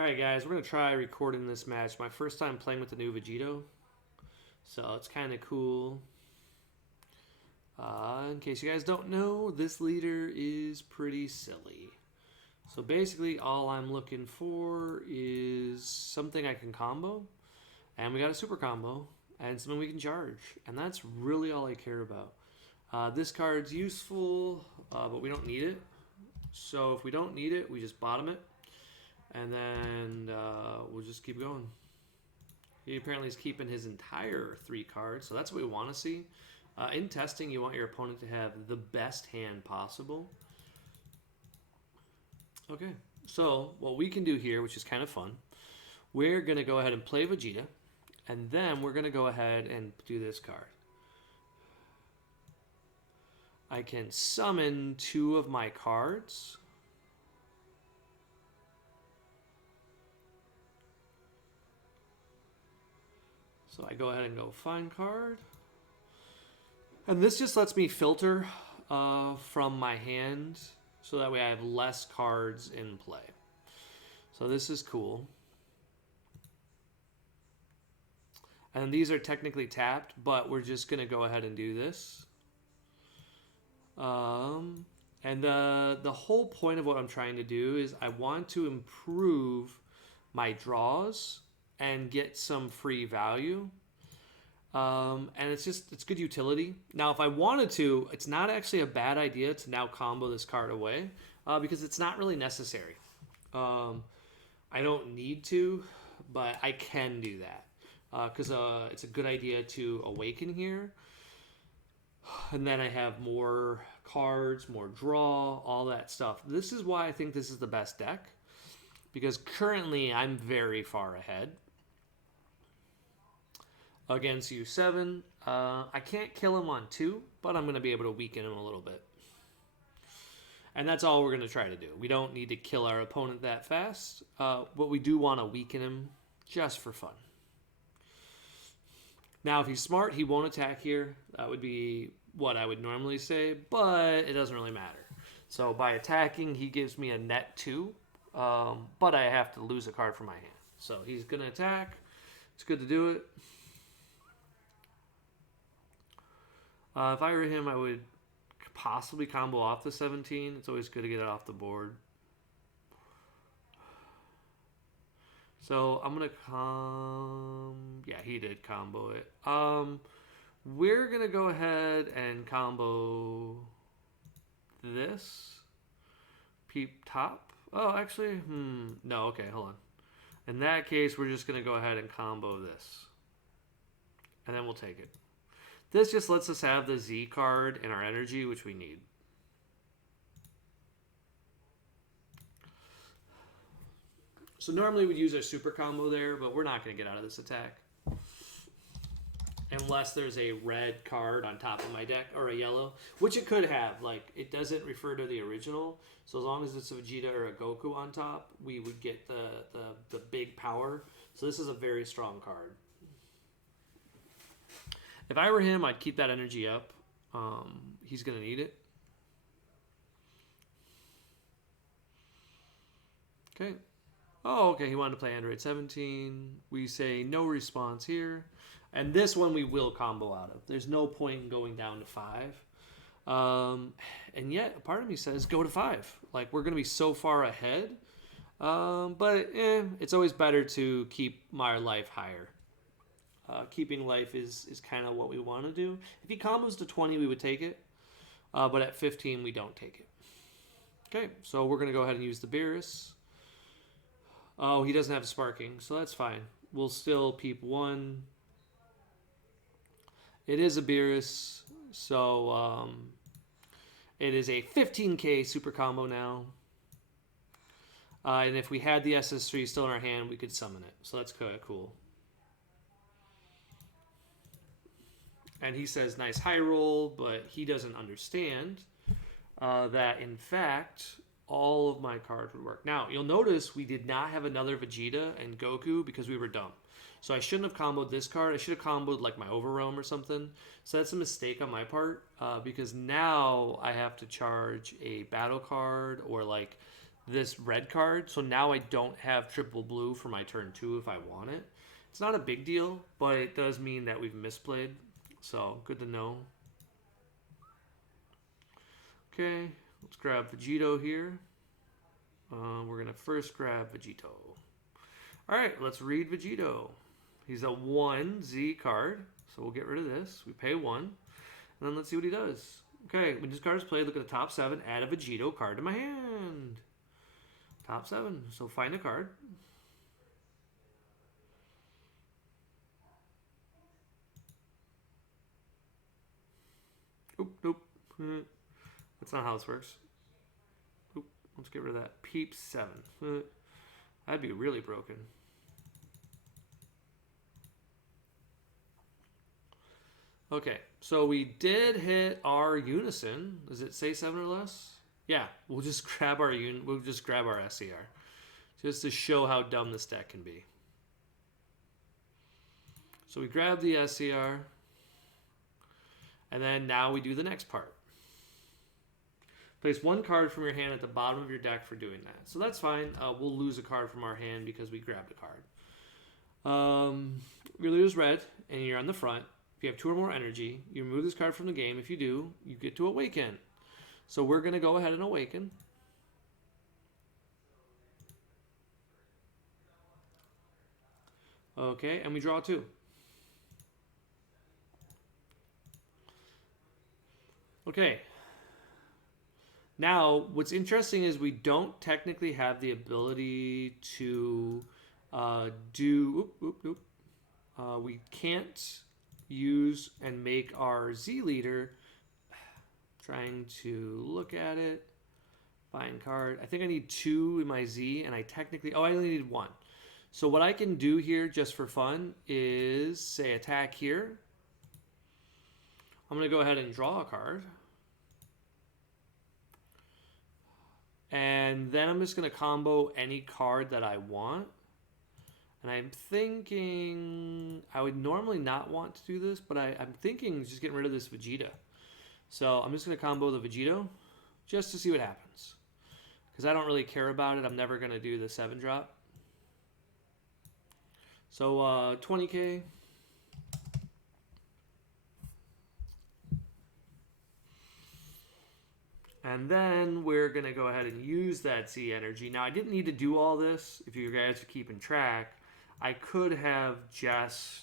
Alright guys, we're going to try recording this match. My first time playing with the new Vegito. So it's kind of cool. In case you guys don't know, this leader is pretty silly. So basically all I'm looking for is something I can combo. And we got a super combo. And something we can charge. And that's really all I care about. This card's useful, but we don't need it. So if we don't need it, we just bottom it. And then we'll just keep going. He apparently is keeping his entire 3 cards, so that's what we want to see. In testing, you want your opponent to have the best hand possible. Okay, so what we can do here, which is kind of fun, we're going to go ahead and play Vegeta, and then we're going to go ahead and do this card. I can summon 2 of my cards. So I go ahead and go find card. And this just lets me filter from my hand so that way I have less cards in play. So this is cool. And these are technically tapped, but we're just going to go ahead and do this. And the whole point of what I'm trying to do is I want to improve my draws and get some free value. And it's good utility. Now, if I wanted to, it's not actually a bad idea to now combo this card away because it's not really necessary. I don't need to, but I can do that because it's a good idea to awaken here. And then I have more cards, more draw, all that stuff. This is why I think this is the best deck because currently I'm very far ahead. Against U7. I can't kill him on 2, but I'm going to be able to weaken him a little bit. And that's all we're going to try to do. We don't need to kill our opponent that fast, but we do want to weaken him just for fun. Now, if he's smart, he won't attack here. That would be what I would normally say, but it doesn't really matter. So by attacking, he gives me a net 2, but I have to lose a card from my hand. So he's going to attack. It's good to do it. If I were him, I would possibly combo off the 17. It's always good to get it off the board. So I'm going to yeah, he did combo it. We're going to go ahead and combo this. Peep top. Oh, actually, no, okay, hold on. In that case, we're just going to go ahead and combo this. And then we'll take it. This just lets us have the Z card in our energy, which we need. So normally we'd use our super combo there, but we're not going to get out of this attack. Unless there's a red card on top of my deck, or a yellow, which it could have. Like, it doesn't refer to the original, so as long as it's a Vegeta or a Goku on top, we would get the big power. So this is a very strong card. If I were him, I'd keep that energy up. He's going to need it. Okay. Oh, okay. He wanted to play Android 17. We say no response here. And this one we will combo out of. There's no point in going down to 5. And yet, a part of me says go to 5. Like, we're going to be so far ahead. But it's always better to keep my life higher. Keeping life is kind of what we want to do. If he combos to 20, we would take it. But at 15, we don't take it. Okay, so we're going to go ahead and use the Beerus. Oh, he doesn't have sparking, so that's fine. We'll still peep 1. It is a Beerus, so it is a 15k super combo now. And if we had the SS3 still in our hand, we could summon it. So that's kind of cool. And he says, nice high roll, but he doesn't understand that, in fact, all of my cards would work. Now, you'll notice we did not have another Vegeta and Goku because we were dumb. So I shouldn't have comboed this card. I should have comboed like my Overwhelm or something. So that's a mistake on my part because now I have to charge a battle card or like this red card. So now I don't have triple blue for my turn 2 if I want it. It's not a big deal, but it does mean that we've misplayed. So good to know. Okay, let's grab Vegito here. We're going to first grab Vegito. All right, let's read Vegito. He's a 1Z card, so we'll get rid of this. We pay 1, and then let's see what he does. Okay, when this card is played, look at the top 7, add a Vegito card to my hand. Top 7, so find a card. Oop, nope. That's not how this works. Oop, let's get rid of that. Peep 7. That'd be really broken. Okay, so we did hit our unison. Does it say 7 or less? Yeah, we'll just grab our SCR, just to show how dumb this deck can be. So we grab the SCR, and then now we do the next part. Place 1 card from your hand at the bottom of your deck for doing that. So that's fine. We'll lose a card from our hand because we grabbed a card. You lose red, and you're on the front. If you have 2 or more energy, you remove this card from the game. If you do, you get to awaken. So we're going to go ahead and awaken. Okay, and we draw 2. Okay. Now, what's interesting is we don't technically have the ability to we can't use and make our Z leader. Trying to look at it. Find card. I think I need 2 in my Z, and I only need 1. So what I can do here just for fun is say attack here. I'm going to go ahead and draw a card. And then I'm just going to combo any card that I want. And I'm thinking I would normally not want to do this, but I'm thinking just getting rid of this Vegeta. So I'm just going to combo the Vegito just to see what happens. Because I don't really care about it. I'm never going to do the 7 drop. So 20k. And then we're going to go ahead and use that Z energy. Now, I didn't need to do all this. If you guys are keeping track, I could have just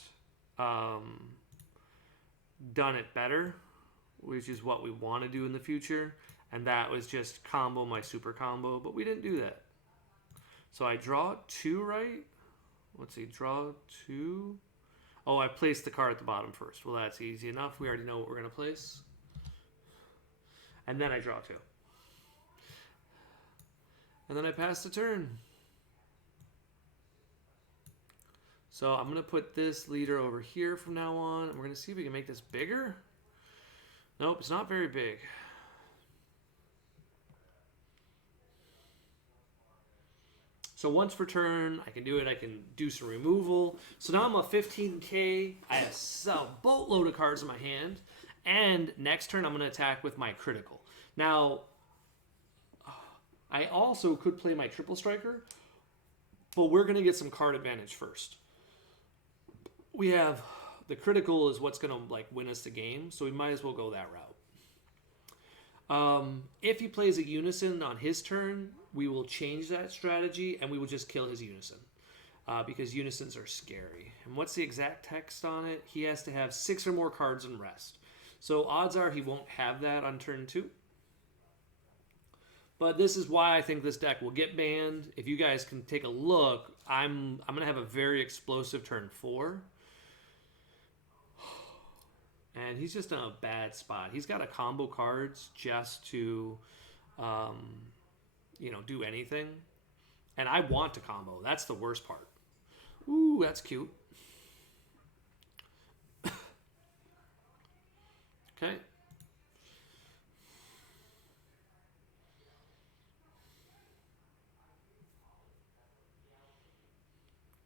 done it better, which is what we want to do in the future. And that was just combo my super combo, but we didn't do that. So I draw 2, right? Let's see, draw 2. Oh, I placed the card at the bottom first. Well, that's easy enough. We already know what we're going to place. And then I draw 2. And then I pass the turn. So I'm going to put this leader over here from now on. And we're going to see if we can make this bigger. Nope, it's not very big. So once per turn, I can do it. I can do some removal. So now I'm a 15k. I have a boatload of cards in my hand. And next turn, I'm going to attack with my critical. Now, I also could play my triple striker, but we're going to get some card advantage first. We have the critical is what's going to like win us the game, so we might as well go that route. If he plays a unison on his turn, we will change that strategy and we will just kill his unison. Because unisons are scary. And what's the exact text on it? He has to have 6 or more cards in rest. So odds are he won't have that on turn 2. But this is why I think this deck will get banned. If you guys can take a look, I'm going to have a very explosive turn 4. And he's just in a bad spot. He's got a combo cards just to, do anything. And I want to combo. That's the worst part. Ooh, that's cute. Okay.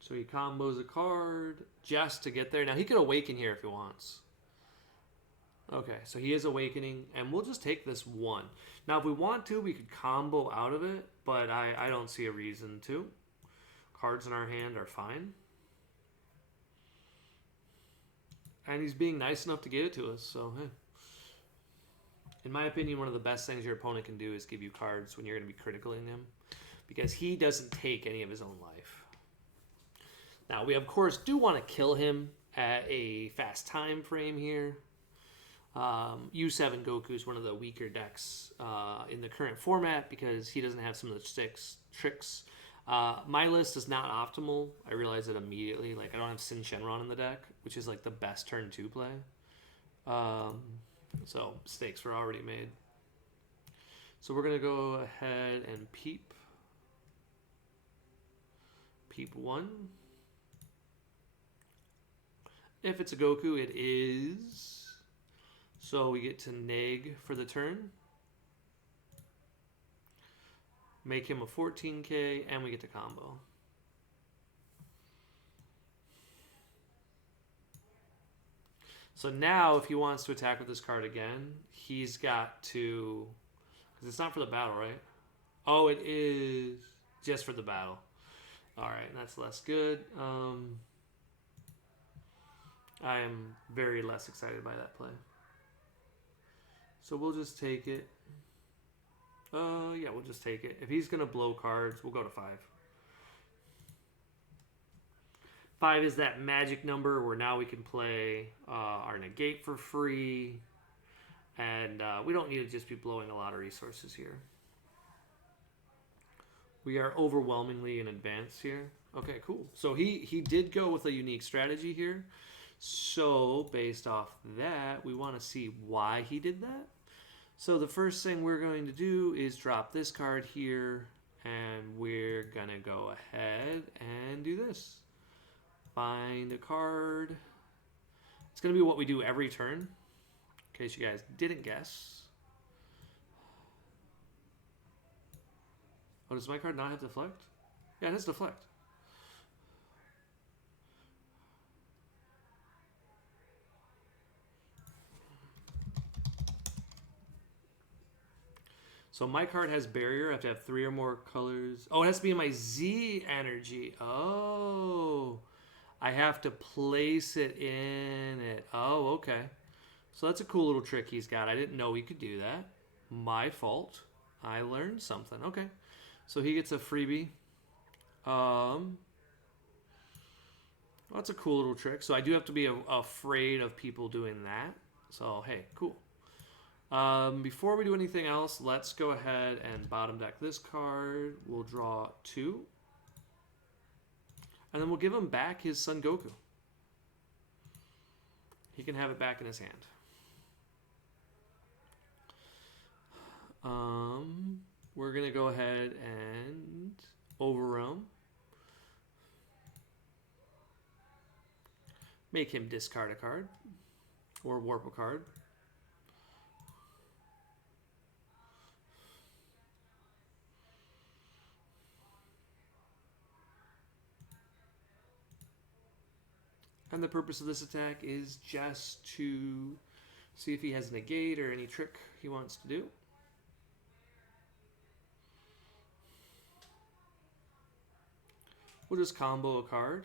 So he combos a card just to get there. Now he could awaken here if he wants. Okay, so he is awakening, and we'll just take this one. Now, if we want to, we could combo out of it, but I don't see a reason to. Cards in our hand are fine. And he's being nice enough to give it to us, so hey. In my opinion, one of the best things your opponent can do is give you cards when you're going to be critically him, because he doesn't take any of his own life. Now, we of course do want to kill him at a fast time frame here. U7 Goku is one of the weaker decks in the current format because he doesn't have some of the tricks. My list is not optimal. I realize it immediately. Like, I don't have Sin Shenron in the deck, which is like the best turn 2 play. So mistakes were already made. So we're going to go ahead and peep. Peep 1. If it's a Goku, it is. So we get to neg for the turn. Make him a 14k, and we get to combo. So now, if he wants to attack with this card again, he's got to... Because it's not for the battle, right? Oh, it is just for the battle. Alright, that's less good. I am very less excited by that play. So we'll just take it. Yeah, we'll just take it. If he's going to blow cards, we'll go to 5. 5 is that magic number where now we can play our negate for free. And we don't need to just be blowing a lot of resources here. We are overwhelmingly in advance here. Okay, cool. So he did go with a unique strategy here. So based off that, we want to see why he did that. So the first thing we're going to do is drop this card here, and we're going to go ahead and do this. Find a card. It's going to be what we do every turn, in case you guys didn't guess. Oh, does my card not have deflect? Yeah, it has deflect. So my card has barrier. I have to have 3 or more colors. Oh, it has to be in my Z energy. Oh, I have to place it in it. Oh, okay. So that's a cool little trick he's got. I didn't know he could do that. My fault. I learned something. Okay. So he gets a freebie. That's a cool little trick. So I do have to be afraid of people doing that. So, hey, cool. Before we do anything else, let's go ahead and bottom deck this card. We'll draw 2. And then we'll give him back his Son Goku. He can have it back in his hand. We're going to go ahead and overwhelm. Make him discard a card. Or warp a card. And the purpose of this attack is just to see if he has negate or any trick he wants to do. We'll just combo a card.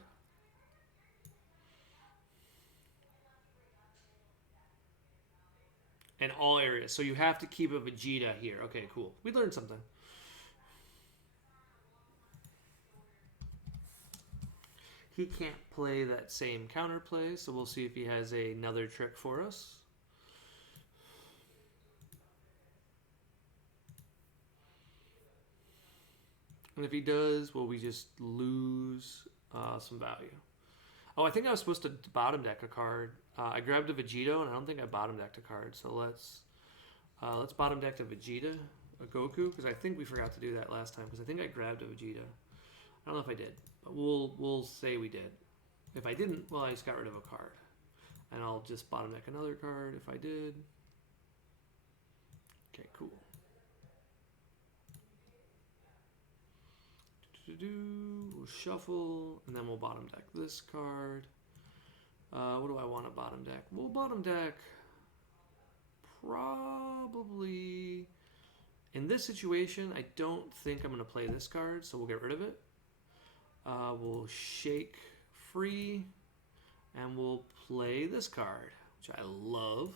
In all areas. So you have to keep a Vegeta here. Okay, cool. We learned something. He can't play that same counterplay, so we'll see if he has another trick for us. And if he does, well, we just lose some value. Oh, I think I was supposed to bottom deck a card. I grabbed a Vegito, and I don't think I bottom decked a card. So let's bottom deck a Vegeta, a Goku, because I think we forgot to do that last time. Because I think I grabbed a Vegeta. I don't know if I did, but we'll say we did. If I didn't, well, I just got rid of a card, and I'll just bottom deck another card if I did. Okay, cool. We'll shuffle, and then we'll bottom deck this card. What do I want to bottom deck? We'll bottom deck probably... In this situation, I don't think I'm going to play this card, so we'll get rid of it. We'll shake free, and we'll play this card, which I love.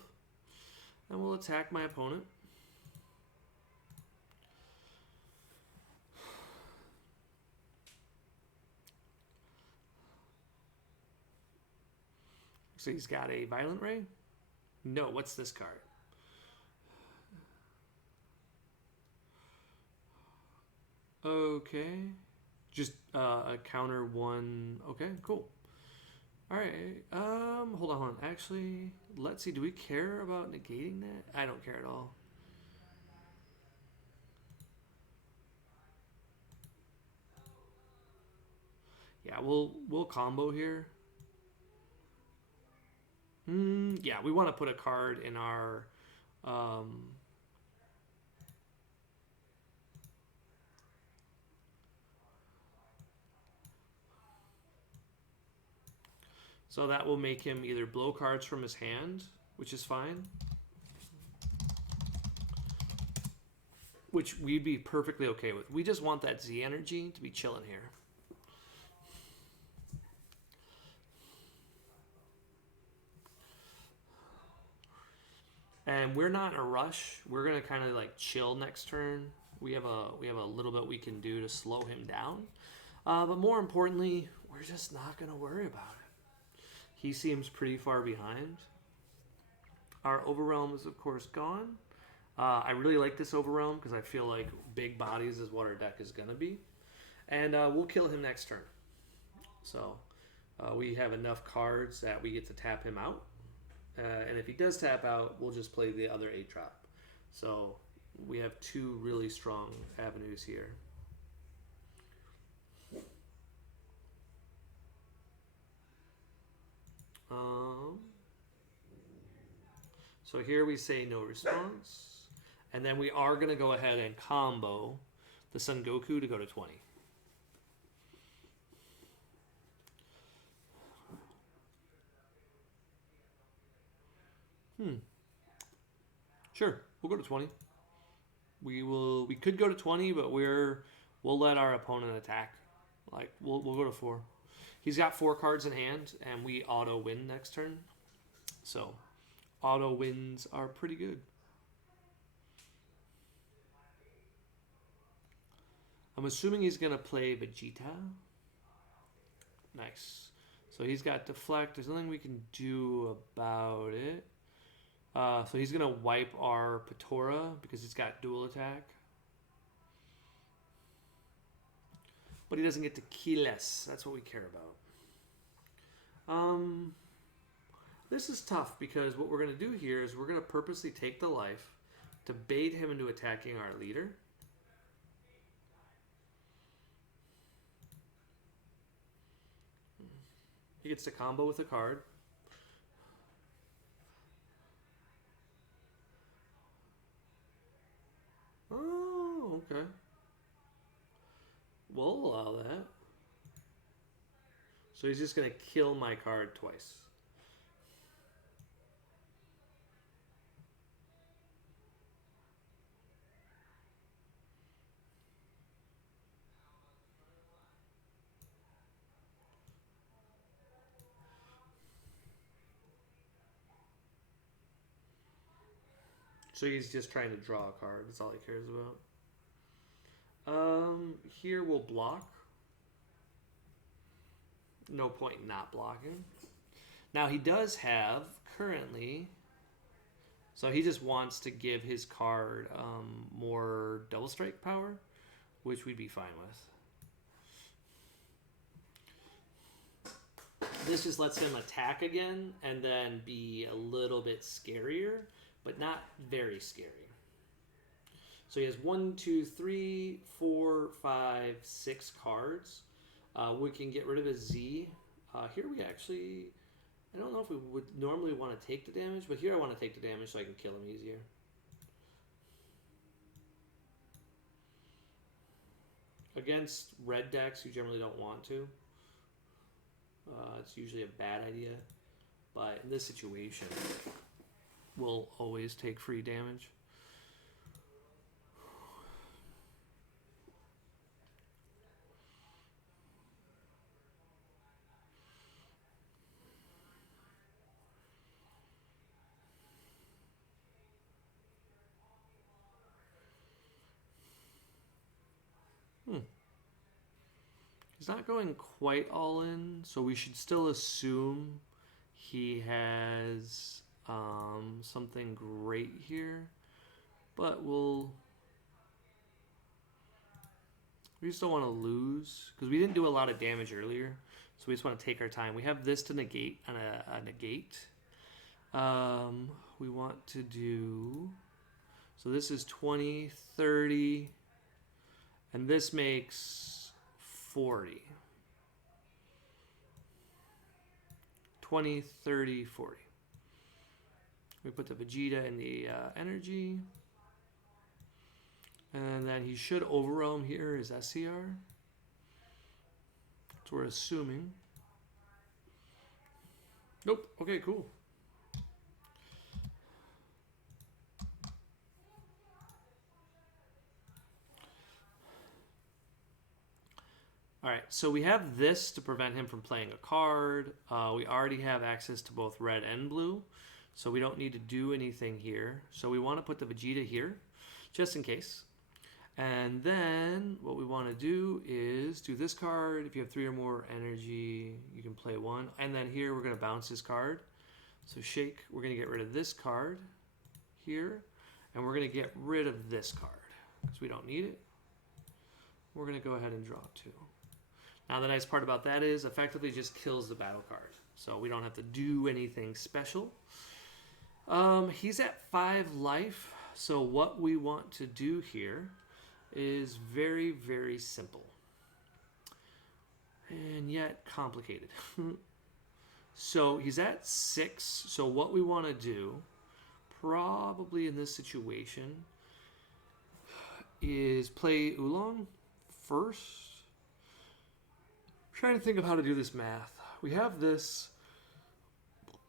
And we'll attack my opponent. So he's got a Violent Ray? No, what's this card? Okay. Just a counter one. Okay, cool. Alright. Hold on. Actually, let's see. Do we care about negating that? I don't care at all. Yeah, we'll combo here. Yeah, we want to put a card in our so that will make him either blow cards from his hand, which is fine, which we'd be perfectly okay with. We just want that Z energy to be chilling here. And we're not in a rush. We're gonna kind of like chill next turn. We have a little bit we can do to slow him down. But more importantly, we're just not gonna worry about it. He seems pretty far behind. Our Overwhelm is of course gone. I really like this Overwhelm because I feel like big bodies is what our deck is gonna be. And we'll kill him next turn. So we have enough cards that we get to tap him out. And if he does tap out, we'll just play the other 8-drop. So we have two really strong avenues here. So here we say no response. And then we are going to go ahead and combo the Son Goku to go to 20. Sure, we'll go to 20. We could go to 20, but we'll let our opponent attack. Like we'll go to 4. He's got 4 cards in hand, and we auto win next turn. So auto wins are pretty good. I'm assuming he's gonna play Vegeta. Nice. So he's got deflect. There's nothing we can do about it. So he's going to wipe our Patora because he's got dual attack. But he doesn't get to kill us. That's what we care about. This is tough because what we're going to do here is we're going to purposely take the life to bait him into attacking our leader. He gets to combo with a card. Oh, okay. We'll allow that. So he's just going to kill my card twice. So he's just trying to draw a card. That's all he cares about. Here we'll block. No point not blocking. Now he does have currently... So he just wants to give his card more double strike power, which we'd be fine with. This just lets him attack again and then be a little bit scarier, but not very scary. So he has 1, 2, 3, 4, 5, 6 cards. We can get rid of his Z. Here we actually... I don't know if we would normally want to take the damage, but here I want to take the damage so I can kill him easier. Against red decks, you generally don't want to. It's usually a bad idea. But in this situation, will always take free damage. He's not going quite all in, so we should still assume he has something great here. But we just don't want to lose because we didn't do a lot of damage earlier, so we just want to take our time. We have this to negate and a negate. We want to do, so this is 20, 30, and this makes 40. 20, 30, 40. We put the Vegeta in the energy. And then he should overwhelm here his SCR. So we're assuming. Nope. Okay, cool. All right, so we have this to prevent him from playing a card. We already have access to both red and blue, so we don't need to do anything here. So we want to put the Vegeta here, just in case. And then what we want to do is do this card. If you have 3 or more energy, you can play 1. And then here we're going to bounce his card. So shake, we're going to get rid of this card here. And we're going to get rid of this card because we don't need it. We're going to go ahead and draw 2. Now the nice part about that is effectively just kills the battle card. So we don't have to do anything special. He's at 5 life. So what we want to do here is very, very simple. And yet complicated. So he's at 6. So what we want to do, probably in this situation, is play Oolong first. I'm trying to think of how to do this math. We have this.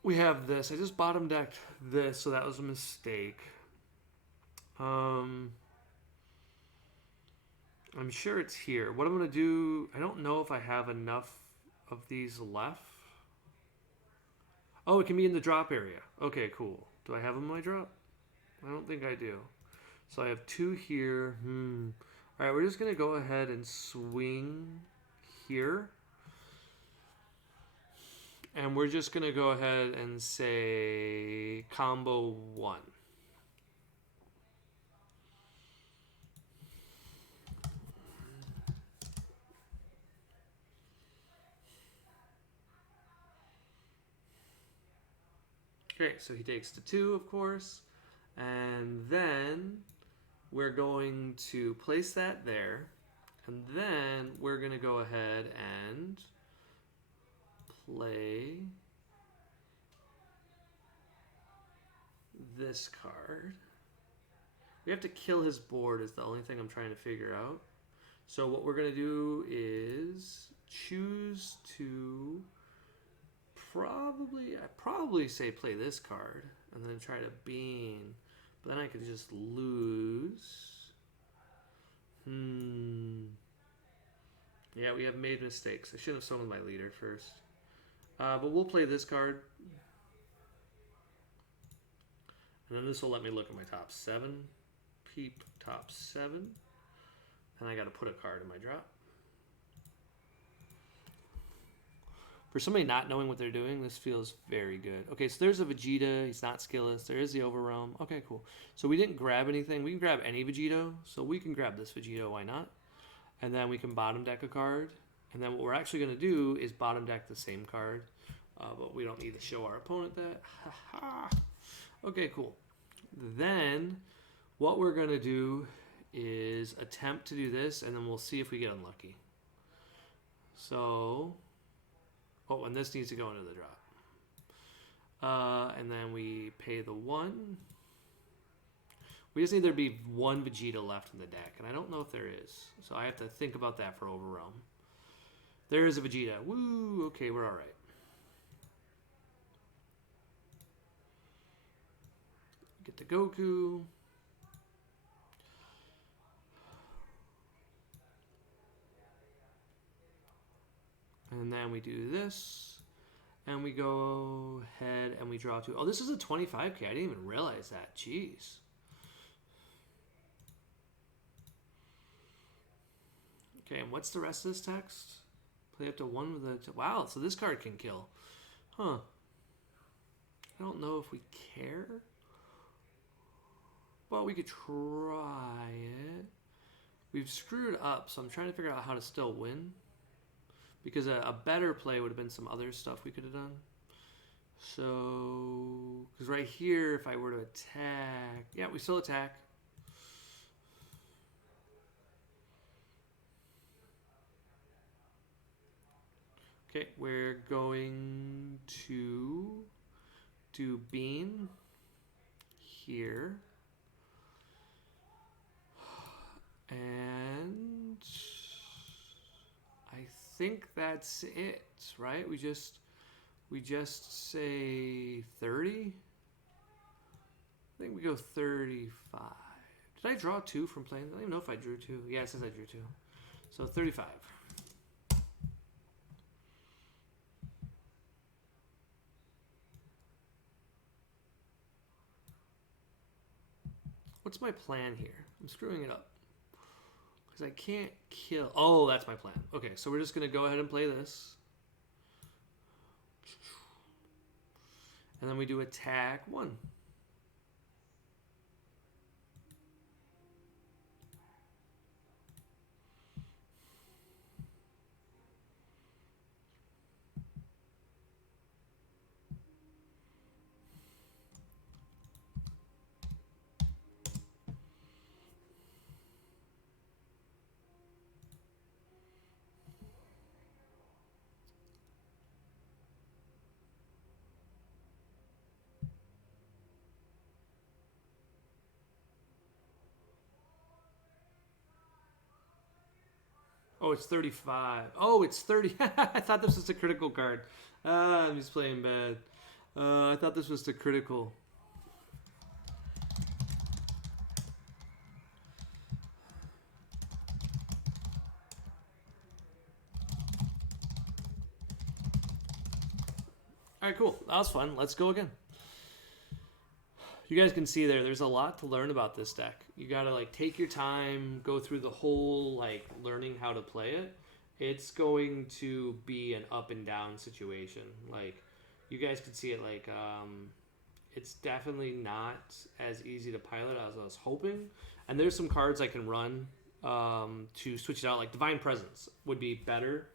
We have this. I just bottom decked this, so that was a mistake. I'm sure it's here. What I'm going to do, I don't know if I have enough of these left. Oh, it can be in the drop area. Okay, cool. Do I have them in my drop? I don't think I do. So I have 2 here. All right, we're just going to go ahead and swing here. And we're just going to go ahead and say combo 1. Okay, so he takes the 2, of course. And then we're going to place that there. And then we're going to go ahead and play this card. We have to kill his board is the only thing I'm trying to figure out. So what we're going to do is choose to probably say play this card and then try to bean. But then I could just lose. Yeah, we have made mistakes. I should have summoned my leader first. But we'll play this card. And then this will let me look at my top 7. Peep top 7. And I got to put a card in my drop. For somebody not knowing what they're doing, this feels very good. Okay, so there's a Vegeta. He's not skillless. There is the Overwhelm. Okay, cool. So we didn't grab anything. We can grab any Vegito. So we can grab this Vegito. Why not? And then we can bottom deck a card. And then what we're actually going to do is bottom deck the same card. But we don't need to show our opponent that. Okay, cool. Then what we're going to do is attempt to do this. And then we'll see if we get unlucky. So... oh, and this needs to go into the drop. And then we pay the 1. We just need there to be 1 Vegeta left in the deck. And I don't know if there is. So I have to think about that for Overwhelm. There is a Vegeta. Woo! Okay, we're alright. to Goku. And then we do this. And we go ahead and we draw 2. Oh, this is a 25k. I didn't even realize that. Jeez. Okay, and what's the rest of this text? Play up to 1 with a... Wow, so this card can kill. Huh. I don't know if we care. Well, we could try it. We've screwed up, so I'm trying to figure out how to still win. Because a better play would have been some other stuff we could have done. So, because right here, if I were to attack... Yeah, we still attack. Okay, we're going to do Bean here. And I think that's it, right? We just say 30. I think we go 35. Did I draw 2 from playing? I don't even know if I drew 2. Yeah, it says I drew 2. So 35. What's my plan here? I'm screwing it up. Because I can't kill... Oh, that's my plan. Okay, so we're just going to go ahead and play this. And then we do attack 1. Oh, it's 35. Oh, it's 30. I thought this was a critical card. I'm just playing bad. I thought this was the critical. All right, cool. That was fun. Let's go again. You guys can see there's a lot to learn about this deck. You gotta like take your time, go through the whole like learning how to play it. It's going to be an up and down situation. Like you guys can see it like it's definitely not as easy to pilot as I was hoping. And there's some cards I can run to switch it out. Like Divine Presence would be better.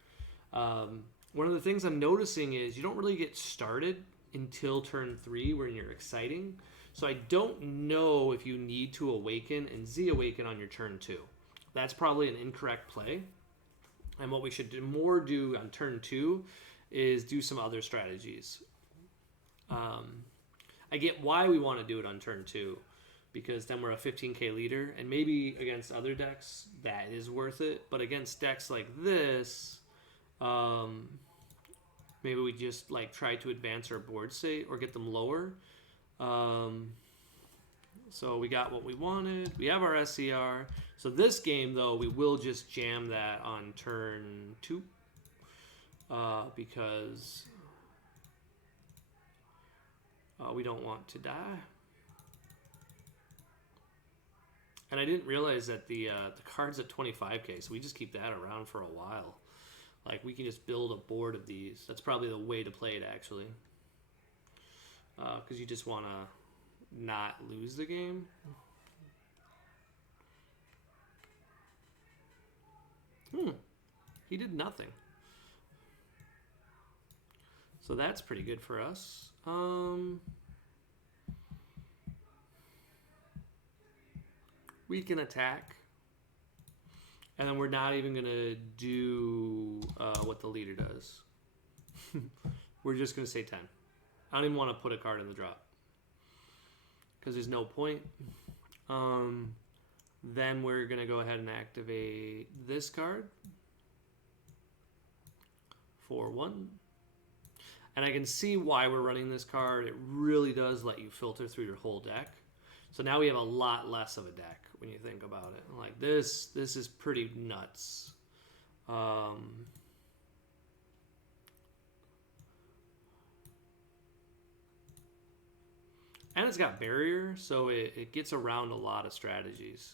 One of the things I'm noticing is you don't really get started until turn 3 when you're exciting. So I don't know if you need to awaken and Z-awaken on your turn 2. That's probably an incorrect play. And what we should do on turn 2 is do some other strategies. I get why we want to do it on turn 2, because then we're a 15k leader, and maybe against other decks that is worth it. But against decks like this, maybe we just like try to advance our board state or get them lower. So we got what we wanted. We have our SCR. So this game, though, we will just jam that on turn 2 because we don't want to die. And I didn't realize that the card's at 25k, so we just keep that around for a while. Like, we can just build a board of these. That's probably the way to play it, actually. Because you just want to not lose the game. He did nothing. So that's pretty good for us. We can attack. And then we're not even going to do what the leader does. We're just going to say 10. I don't even want to put a card in the drop, because there's no point. Then we're going to go ahead and activate this card for 1. And I can see why we're running this card. It really does let you filter through your whole deck. So now we have a lot less of a deck when you think about it. Like this is pretty nuts. And it's got barrier, so it gets around a lot of strategies.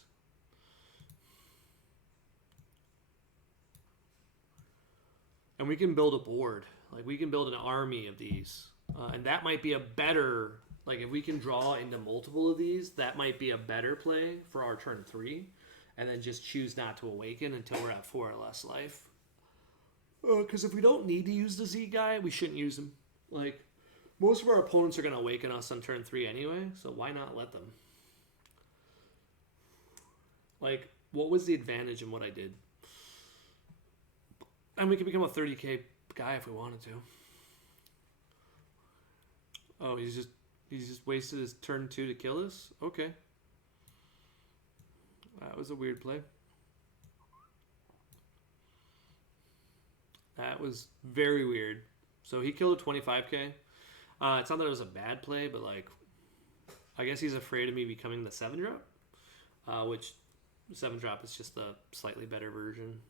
And we can build a board. Like we can build an army of these. And that might be a better, like if we can draw into multiple of these, that might be a better play for our turn 3. And then just choose not to awaken until we're at 4 or less life. Because if we don't need to use the Z guy, we shouldn't use him. Like, most of our opponents are going to awaken us on turn 3 anyway, so why not let them? Like, what was the advantage in what I did? And we could become a 30k guy if we wanted to. Oh, he's just wasted his turn 2 to kill us? Okay. That was a weird play. That was very weird. So he killed a 25k. It's not that it was a bad play, but like, I guess he's afraid of me becoming the 7-drop, which 7-drop is just the slightly better version.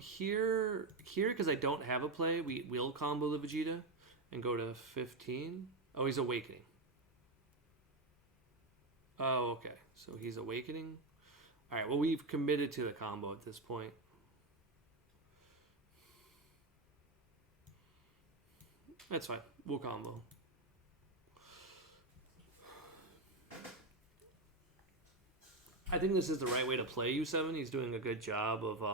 Here, because I don't have a play, we will combo the Vegeta and go to 15. Oh, he's awakening. Oh, okay. So he's awakening. All right, well, we've committed to the combo at this point. That's fine. We'll combo. I think this is the right way to play U7. He's doing a good job of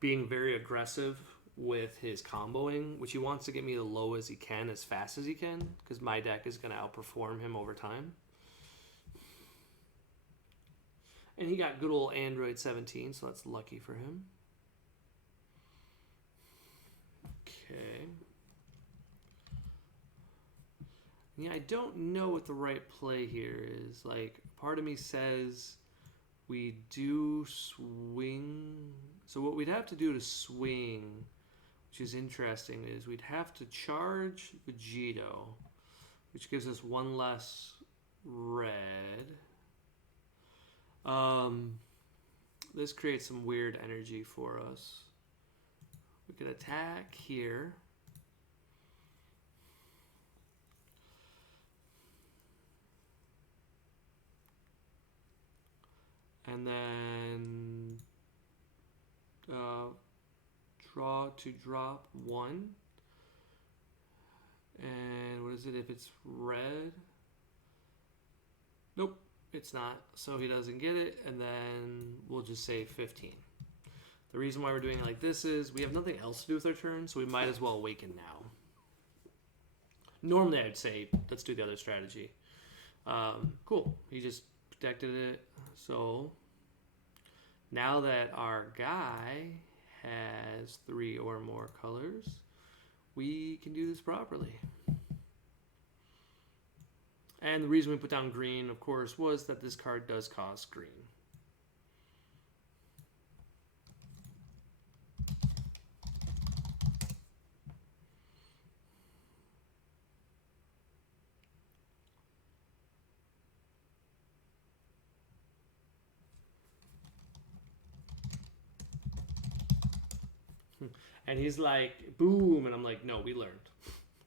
being very aggressive with his comboing, which he wants to get me as low as he can, as fast as he can, because my deck is going to outperform him over time. And he got good old Android 17, so that's lucky for him. Okay. Yeah, I don't know what the right play here is. Like, part of me says we do swing. So what we'd have to do to swing, which is interesting, is we'd have to charge Vegito, which gives us 1 less red. This creates some weird energy for us. We could attack here. And then draw to drop 1. And what is it if it's red? Nope, it's not. So he doesn't get it. And then we'll just say 15. The reason why we're doing it like this is we have nothing else to do with our turn, so we might as well awaken now. Normally I'd say let's do the other strategy. Cool. He just protected it. So now that our guy has 3 or more colors, we can do this properly. And the reason we put down green, of course, was that this card does cost green. And he's like, boom, and I'm like, no, we learned.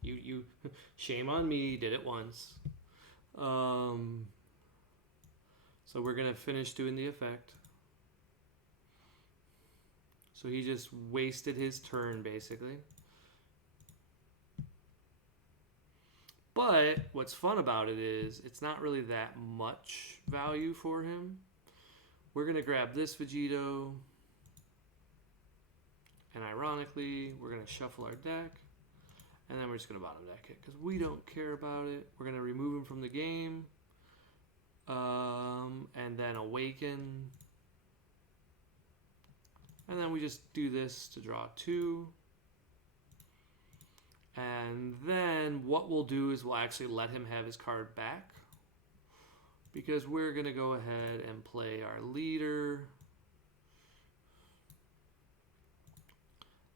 You shame on me, you did it once. So we're gonna finish doing the effect. So he just wasted his turn, basically. But what's fun about it is it's not really that much value for him. We're gonna grab this Vegito. And ironically, we're going to shuffle our deck. And then we're just going to bottom deck it because we don't care about it. We're going to remove him from the game. And then awaken. And then we just do this to draw 2. And then what we'll do is we'll actually let him have his card back. Because we're going to go ahead and play our leader.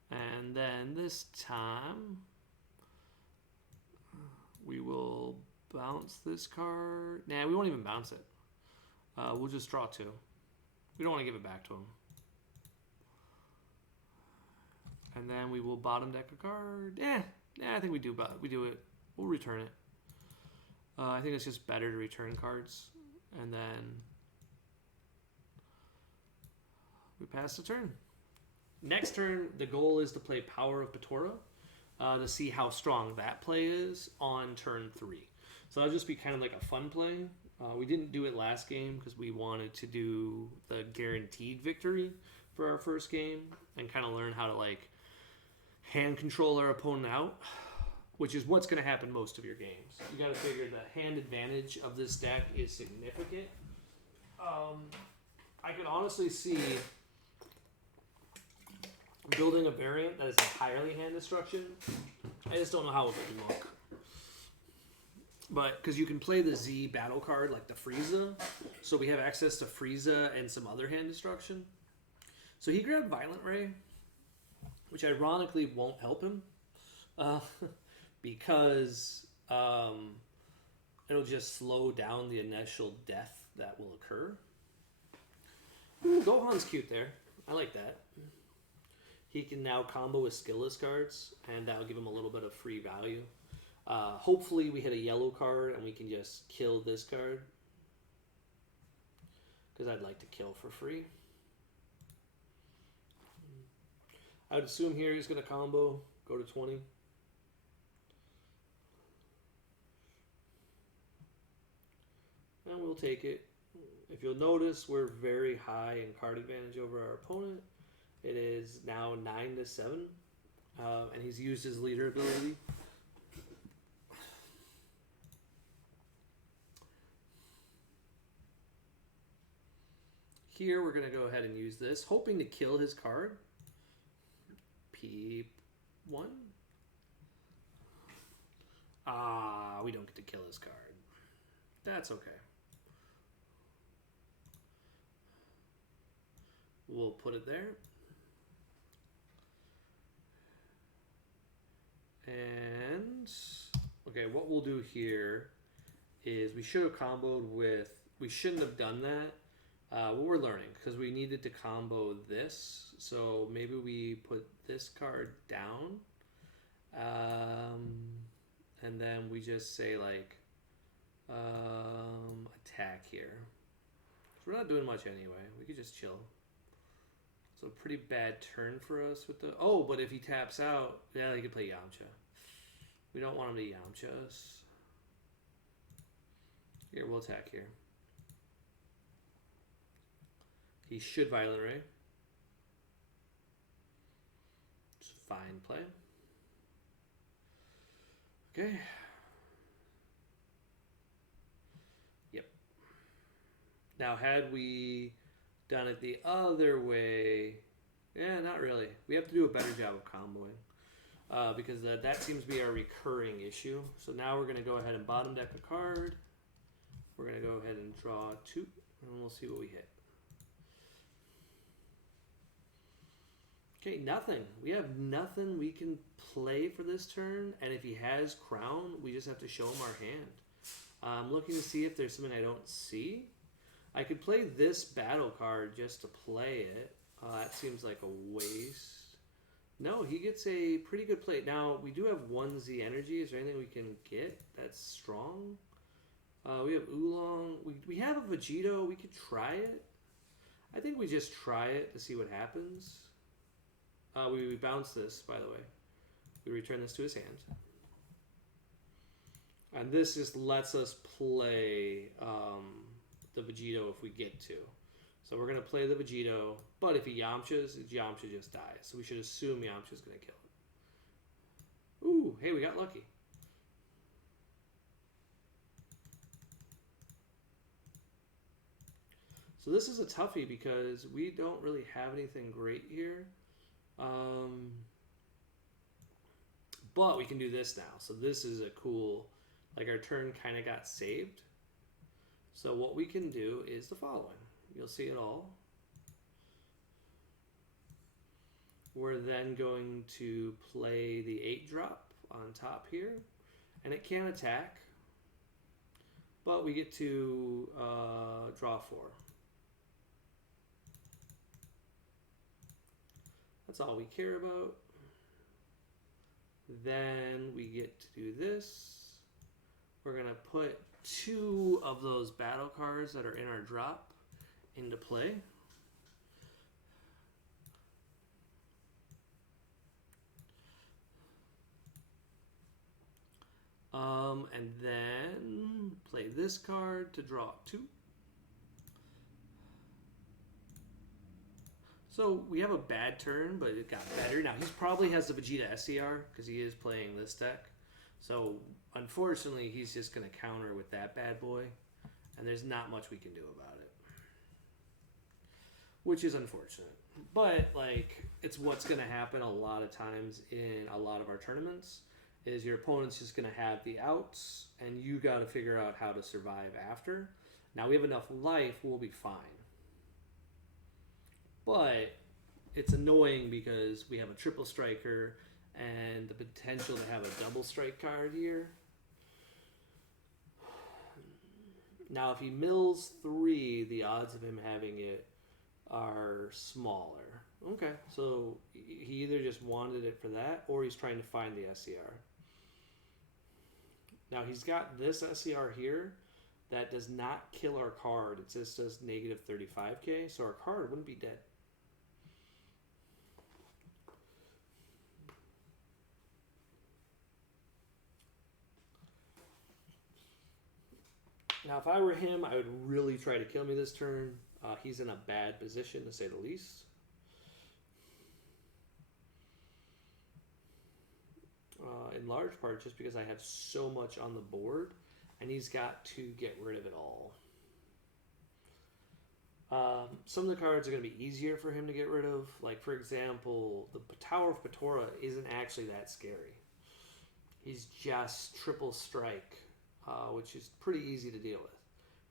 And then this time, we will bounce this card. Nah, we won't even bounce it. We'll just draw 2. We don't want to give it back to him. And then we will bottom deck a card. I think we do it. We'll return it. I think it's just better to return cards. And then we pass the turn. Next turn, the goal is to play Power of Batora to see how strong that play is on turn 3. So that'll just be kind of like a fun play. We didn't do it last game because we wanted to do the guaranteed victory for our first game and kind of learn how to like hand control our opponent out, which is what's going to happen most of your games. You got to figure the hand advantage of this deck is significant. I could honestly see building a variant that is entirely hand destruction. I just don't know how it would look. But because you can play the Z battle card like the Frieza, so we have access to Frieza and some other hand destruction. So he grabbed Violent Ray, which ironically won't help him because it'll just slow down the initial death that will occur. Ooh, Gohan's cute there. I like that. He can now combo with skillless cards, and that'll give him a little bit of free value. Hopefully we hit a yellow card and we can just kill this card, because I'd like to kill for free. I would assume here he's going to combo, go to 20. And we'll take it. If you'll notice, we're very high in card advantage over our opponent. It is now 9-7, and he's used his leader ability. Here we're going to go ahead and use this, hoping to kill his card. P1. We don't get to kill his card. That's okay. We'll put it there. And, okay, what we'll do here is we should have comboed with, we shouldn't have done that. What we're learning, because we needed to combo this, so maybe we put this card down, and then we just say like attack here. So we're not doing much anyway. We could just chill. So pretty bad turn for us with the... Oh, but if he taps out, yeah, he could play Yamcha. We don't want him to Yamcha us. Here, we'll attack here. He should Violent Ray. It's a fine play. Okay. Yep. Now, had we done it the other way, yeah, not really. We have to do a better job of comboing because that seems to be our recurring issue. So now we're going to go ahead and bottom deck a card. We're going to go ahead and draw 2, and we'll see what we hit. Okay, nothing. We have nothing we can play for this turn, and if he has Crown, we just have to show him our hand. I'm looking to see if there's something I don't see. I could play this battle card just to play it. That seems like a waste. No, he gets a pretty good play. Now, we do have 1 Z energy. Is there anything we can get that's strong? We have Oolong. We have a Vegito. We could try it. I think we just try it to see what happens. We bounce this, by the way. We return this to his hand. And this just lets us play the Vegito if we get to. So we're going to play the Vegito, but if he Yamchas, Yamcha just dies. So we should assume Yamcha's going to kill it. Ooh, hey, we got lucky. So this is a toughie because we don't really have anything great here. But we can do this now. So this is a cool, like our turn kind of got saved. So what we can do is the following. You'll see it all. We're then going to play the 8-drop on top here. And it can attack. But we get to draw 4. That's all we care about. Then we get to do this. We're going to put 2 of those battle cards that are in our drop into play. And then play this card to draw 2. So we have a bad turn, but it got better. Now, he probably has the Vegeta SCR because he is playing this deck. So, unfortunately, he's just going to counter with that bad boy. And there's not much we can do about it. Which is unfortunate. But, like, it's what's going to happen a lot of times in a lot of our tournaments. Is your opponent's just going to have the outs, and you got to figure out how to survive after. Now, we have enough life, we'll be fine. But it's annoying because we have a triple striker and the potential to have a double strike card here. Now, if he mills 3, the odds of him having it are smaller. Okay, so he either just wanted it for that or he's trying to find the SCR. Now, he's got this SCR here that does not kill our card. It just does negative 35k, so our card wouldn't be dead. Now, if I were him, I would really try to kill me this turn. He's in a bad position, to say the least. In large part, just because I have so much on the board, and he's got to get rid of it all. Some of the cards are going to be easier for him to get rid of. Like, for example, the Tower of Patora isn't actually that scary. He's just triple strike, which is pretty easy to deal with.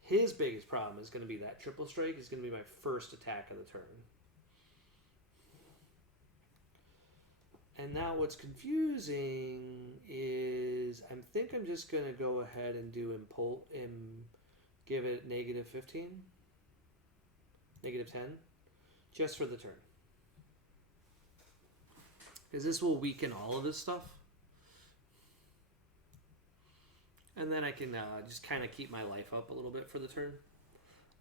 His biggest problem is going to be that triple strike is going to be my first attack of the turn. And now what's confusing is I think I'm just going to go ahead and do impulse and give it negative 15, negative 10, just for the turn. Because this will weaken all of his stuff. And then I can just kind of keep my life up a little bit for the turn.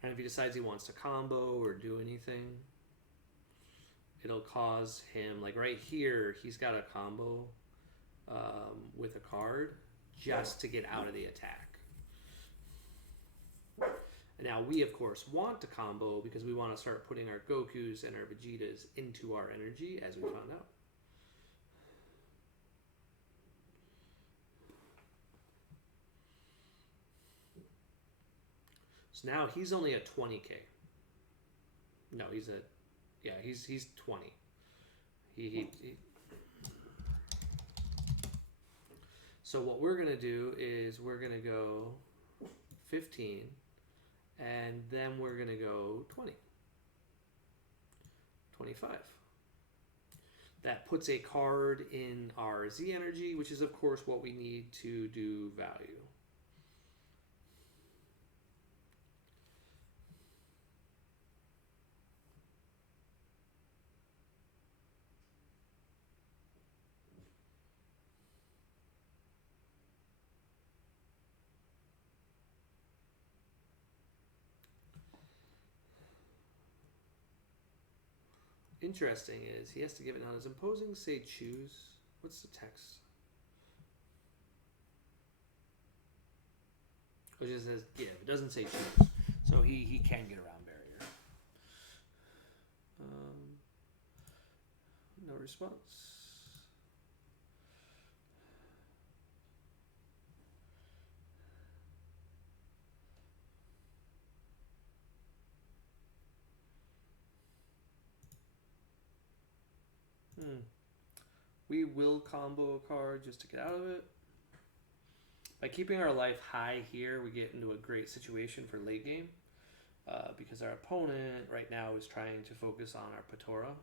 And if he decides he wants to combo or do anything, it'll cause him, like right here, he's got a combo with a card just to get out of the attack. And now we, of course, want to combo because we want to start putting our Gokus and our Vegetas into our energy, as we found out. So now he's only at 20k. No, he's at, yeah, he's 20. He So what we're gonna do is we're gonna go 15, and then we're gonna go 20, 25. That puts a card in our Z energy, which is of course what we need to do value. Interesting is he has to give it now. Does imposing say choose? What's the text? It just says give. It doesn't say choose. So he can get around barrier. No response. We will combo a card just to get out of it. By keeping our life high here, we get into a great situation for late game. Because our opponent right now is trying to focus on our Patora.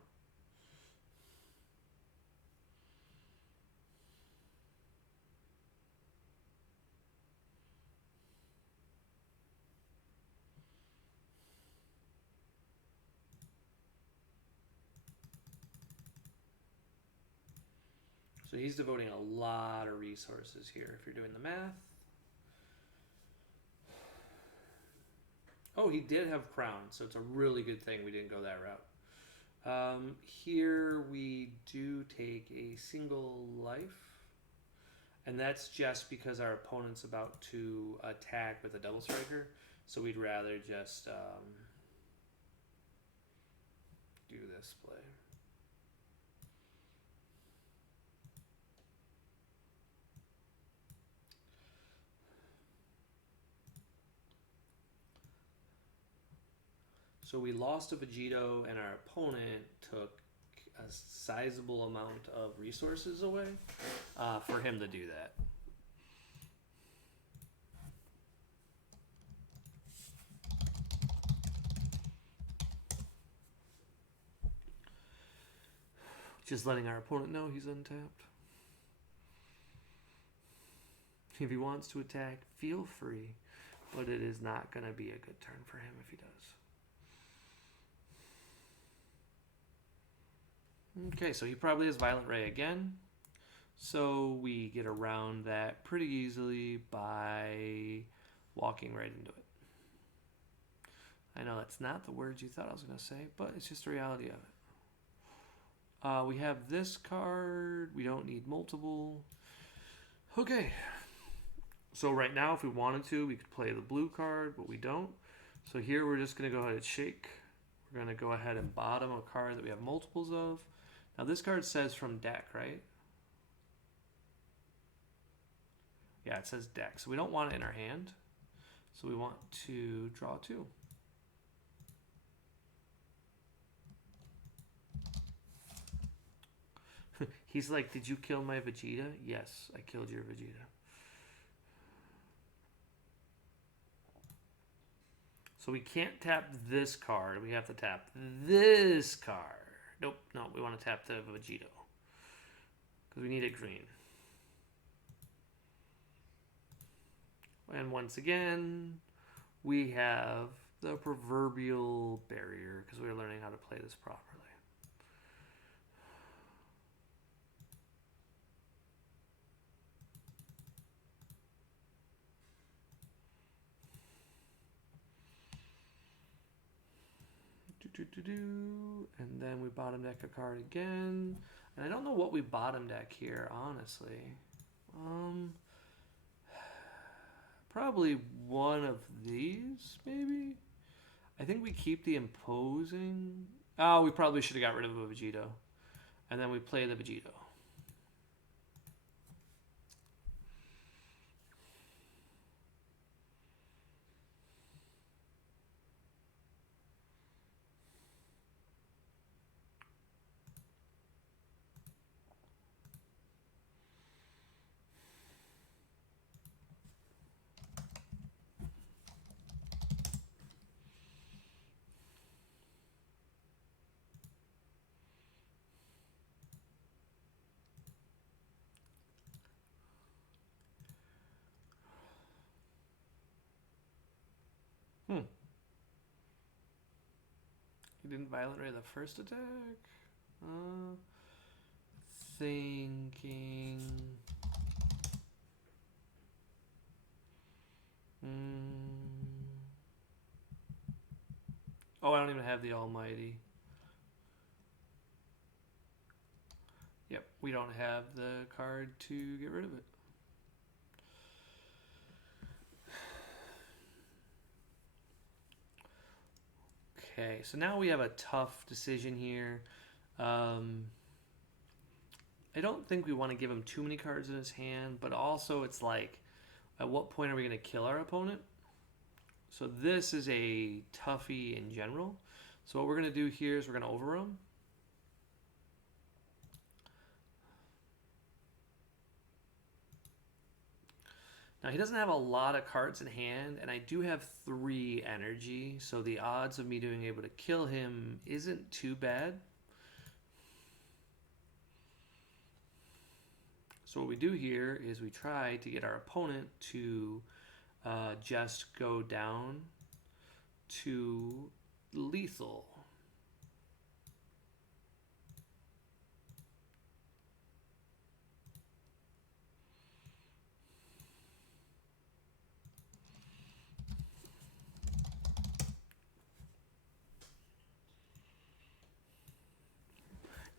So he's devoting a lot of resources here if you're doing the math. Oh, he did have crown, so it's a really good thing we didn't go that route. Here we do take a single life. And that's just because our opponent's about to attack with a double striker. So we'd rather just do this play. So we lost a Vegito, and our opponent took a sizable amount of resources away for him to do that. Just letting our opponent know he's untapped. If he wants to attack, feel free, but it is not going to be a good turn for him if he does. Okay, so he probably has Violent Ray again. So we get around that pretty easily by walking right into it. I know that's not the words you thought I was going to say, but it's just the reality of it. We have this card. We don't need multiple. Okay. So right now, if we wanted to, we could play the blue card, but we don't. So here we're just going to go ahead and shake. We're going to go ahead and bottom a card that we have multiples of. Now this card says from deck, right? Yeah, it says deck. So we don't want it in our hand. So we want to draw 2. He's like, did you kill my Vegeta? Yes, I killed your Vegeta. So we can't tap this card. We have to tap this card. Nope, no, we want to tap the Vegito. Because we need it green. And once again, we have the proverbial barrier because we're learning how to play this properly. And then we bottom deck a card again. And I don't know what we bottom deck here, honestly. Probably one of these, maybe? I think we keep the imposing. Oh, we probably should have got rid of a Vegito. And then we play the Vegito. He didn't Violent Ray the first attack? Thinking... Oh, I don't even have the Almighty. Yep, we don't have the card to get rid of it. Okay, so now we have a tough decision here. I don't think we want to give him too many cards in his hand, but also it's like, at what point are we going to kill our opponent? So this is a toughie in general. So what we're going to do here is we're going to overrun. Now he doesn't have a lot of cards in hand, and I do have 3 energy, so the odds of me being able to kill him isn't too bad. So what we do here is we try to get our opponent to just go down to lethal.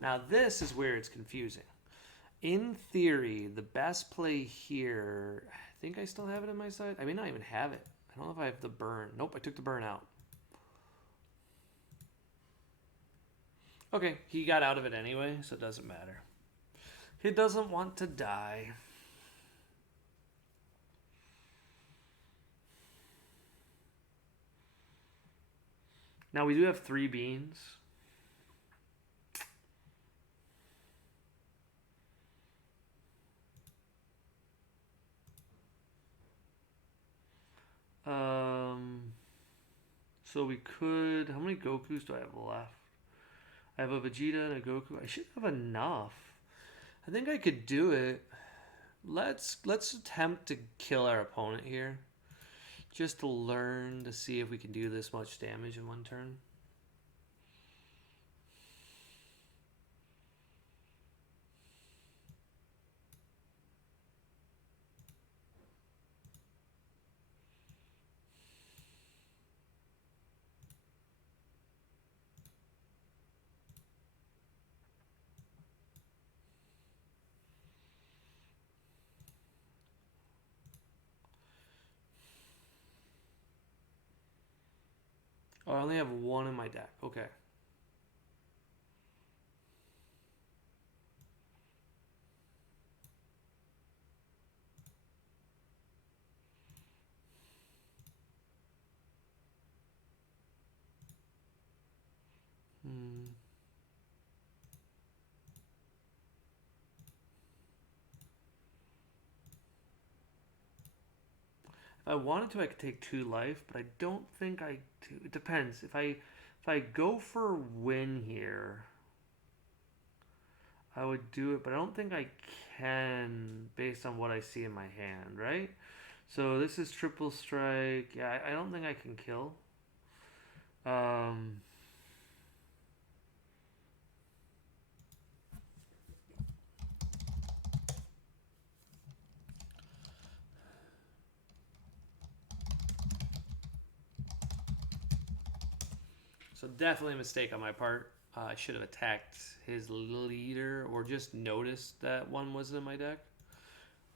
Now this is where it's confusing. In theory, the best play here, I think I still have it in my side. I may not even have it. I don't know if I have the burn. Nope, I took the burn out. Okay, he got out of it anyway, so it doesn't matter. He doesn't want to die. Now we do have 3 beans. So we could. How many Gokus do I have left? I have a Vegeta and a Goku. I should have enough. I think I could do it. Let's attempt to kill our opponent here, just to learn to see if we can do this much damage in one turn. Oh, I only have 1 in my deck. Okay. If I wanted to, I could take 2 life, but I don't think I do. It depends. If I go for win here, I would do it, but I don't think I can based on what I see in my hand, right? So this is triple strike. Yeah, I don't think I can kill. So definitely a mistake on my part. I should have attacked his leader or just noticed that 1 was in my deck.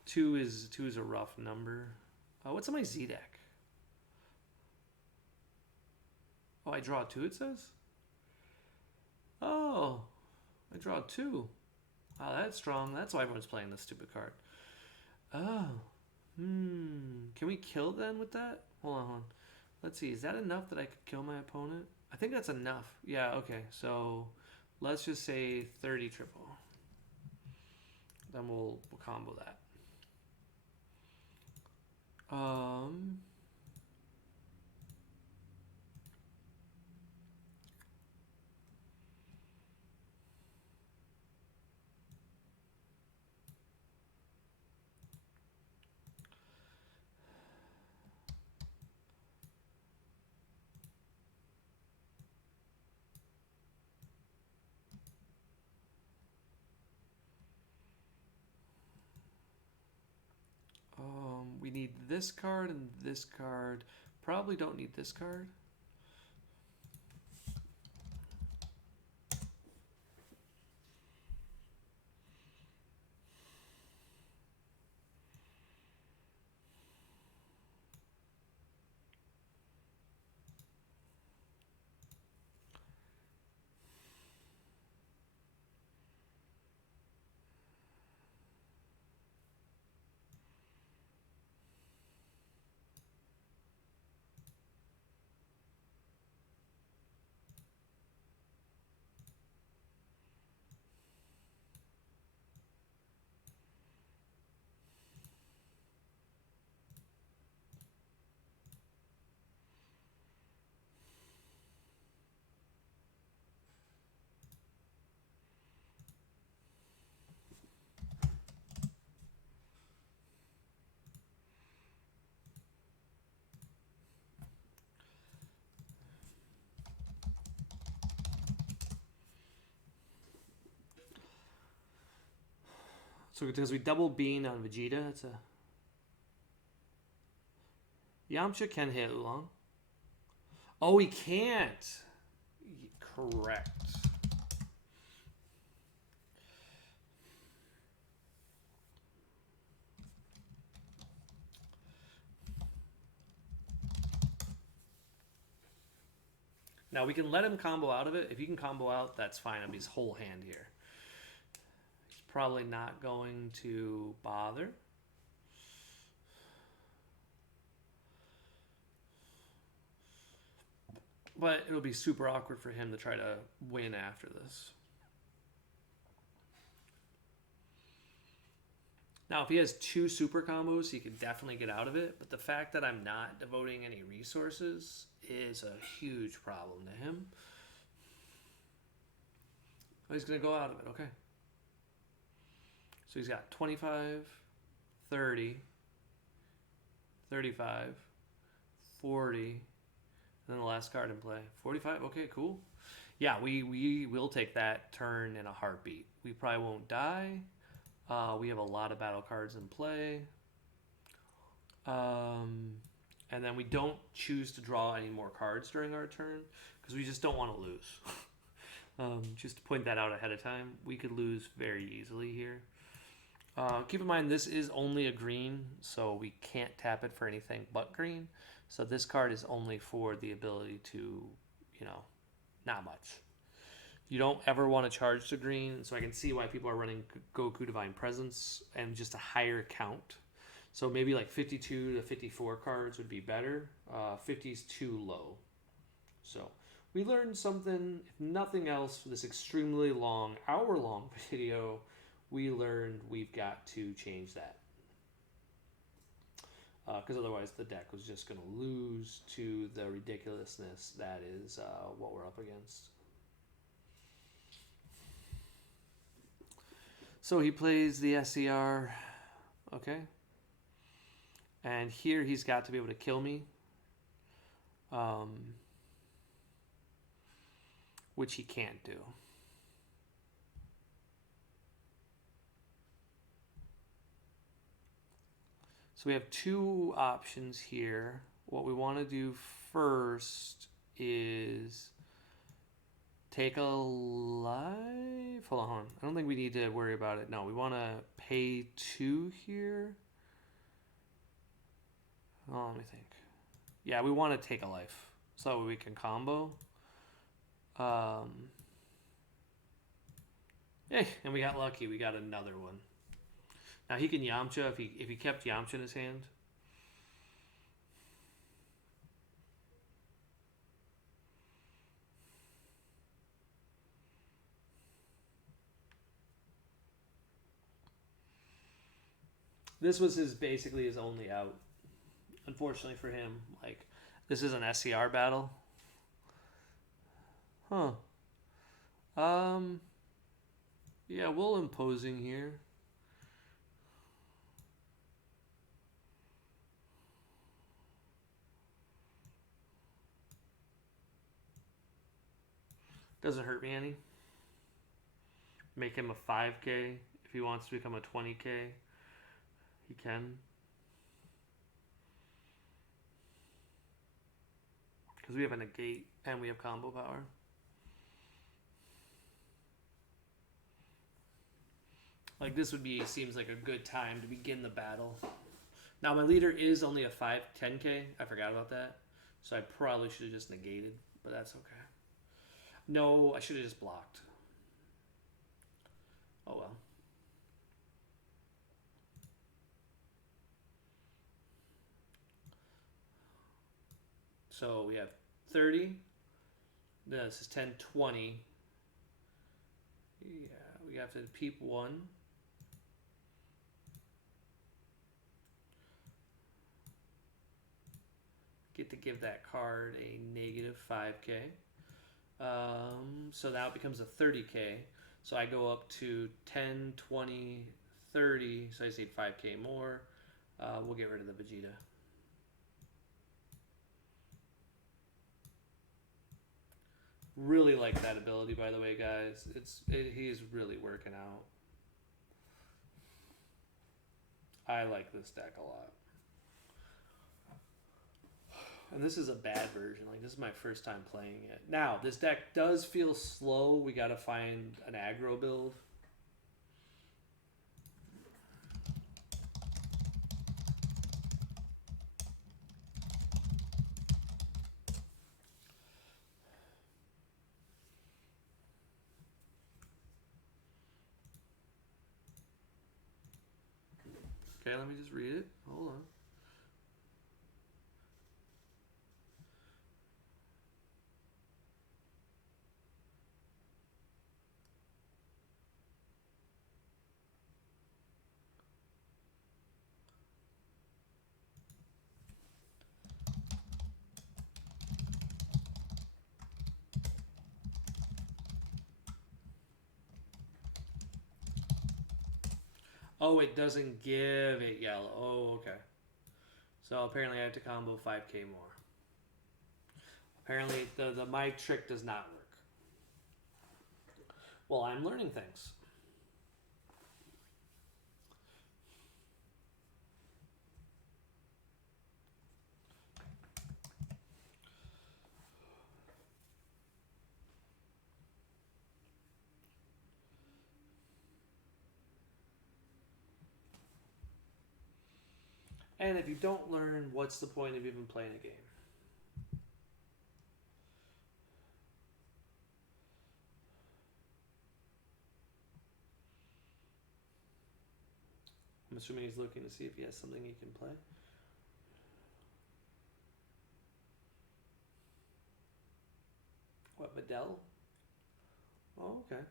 2 is a rough number. What's on my Z deck? Oh, I draw 2, it says? Oh, I draw 2. Wow, that's strong. That's why everyone's playing this stupid card. Oh. Can we kill then with that? Hold on. Let's see. Is that enough that I could kill my opponent? I think that's enough. Yeah, okay. So let's just say 30 triple. Then we'll combo that. We need this card and this card. Probably don't need this card. So because we double bean on Vegeta, it's a Yamcha can hit Oolong. Oh, he can't. Correct. Now we can let him combo out of it. If he can combo out, that's fine. I'll be his whole hand here. He's probably not going to bother. But it'll be super awkward for him to try to win after this. Now, if he has 2 super combos, he could definitely get out of it. But the fact that I'm not devoting any resources is a huge problem to him. Oh, he's going to go out of it. Okay. So he's got 25, 30, 35, 40, and then the last card in play. 45. Okay, cool. Yeah, we will take that turn in a heartbeat. We probably won't die. We have a lot of battle cards in play. And then we don't choose to draw any more cards during our turn because we just don't want to lose. Just to point that out ahead of time, we could lose very easily here. Keep in mind, this is only a green, so we can't tap it for anything but green. So this card is only for the ability to, not much. You don't ever want to charge to green, so I can see why people are running Goku Divine Presence and just a higher count. So maybe like 52 to 54 cards would be better. 50 is too low. So we learned something, if nothing else, for this extremely long, hour-long video. We learned we've got to change that. Because otherwise the deck was just going to lose to the ridiculousness that is what we're up against. So he plays the SCR, okay. And here he's got to be able to kill me. Which he can't do. So we have 2 options here. What we want to do first is take a life. Hold on. I don't think we need to worry about it. No, we want to pay 2 here. Oh, let me think. Yeah, we want to take a life so we can combo. Hey, and we got lucky. We got another one. Now he can Yamcha if he kept Yamcha in his hand. This was basically his only out. Unfortunately for him, like this is an SCR battle. Huh. Yeah, we'll imposing here. Doesn't hurt me any. Make him a 5K. If he wants to become a 20K, he can. Because we have a negate and we have combo power. Like this seems like a good time to begin the battle. Now my leader is only a 10K. I forgot about that. So I probably should have just negated, but that's okay. No, I should have just blocked. Oh well. So we have 30. This is 10, 20. Yeah, we have to peep 1. Get to give that card a negative 5K. So now it becomes a 30K. So I go up to 10, 20, 30. So I just need 5K more. We'll get rid of the Vegeta. Really like that ability, by the way, guys. He's really working out. I like this deck a lot. And this is a bad version. Like, this is my first time playing it. Now, this deck does feel slow. We got to find an aggro build. Okay, let me just read it. Hold on. Oh, it doesn't give it yellow. Oh, okay. So apparently I have to combo 5k more. Apparently the my trick does not work. Well, I'm learning things. And if you don't learn, what's the point of even playing a game? I'm assuming he's looking to see if he has something he can play. What, Videl? Oh, okay.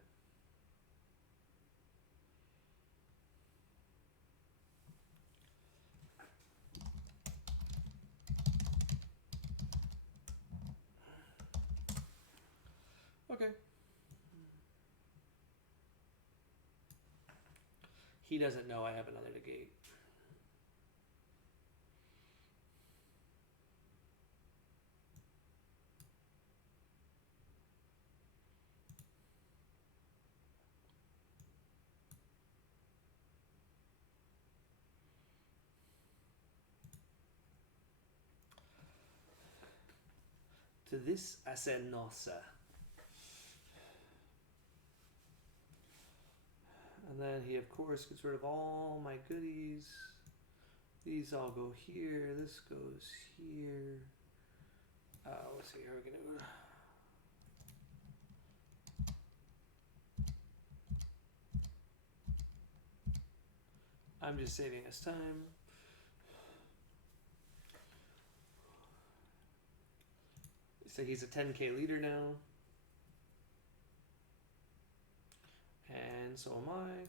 Okay. He doesn't know I have another negate. To this, I said no, sir. And then he, of course, gets rid of all my goodies. These all go here. This goes here. Let's see. How are we gonna? I'm just saving us time. So he's a 10k leader now. And so am I.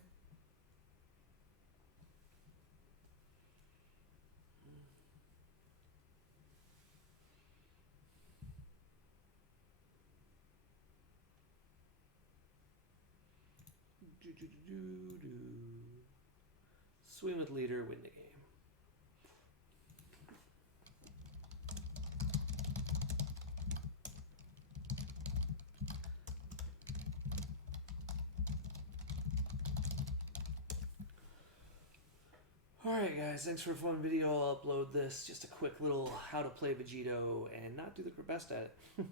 Swing with leader, win the game. Alright guys, thanks for a fun video. I'll upload this. Just a quick little how to play Vegito and not do the best at it.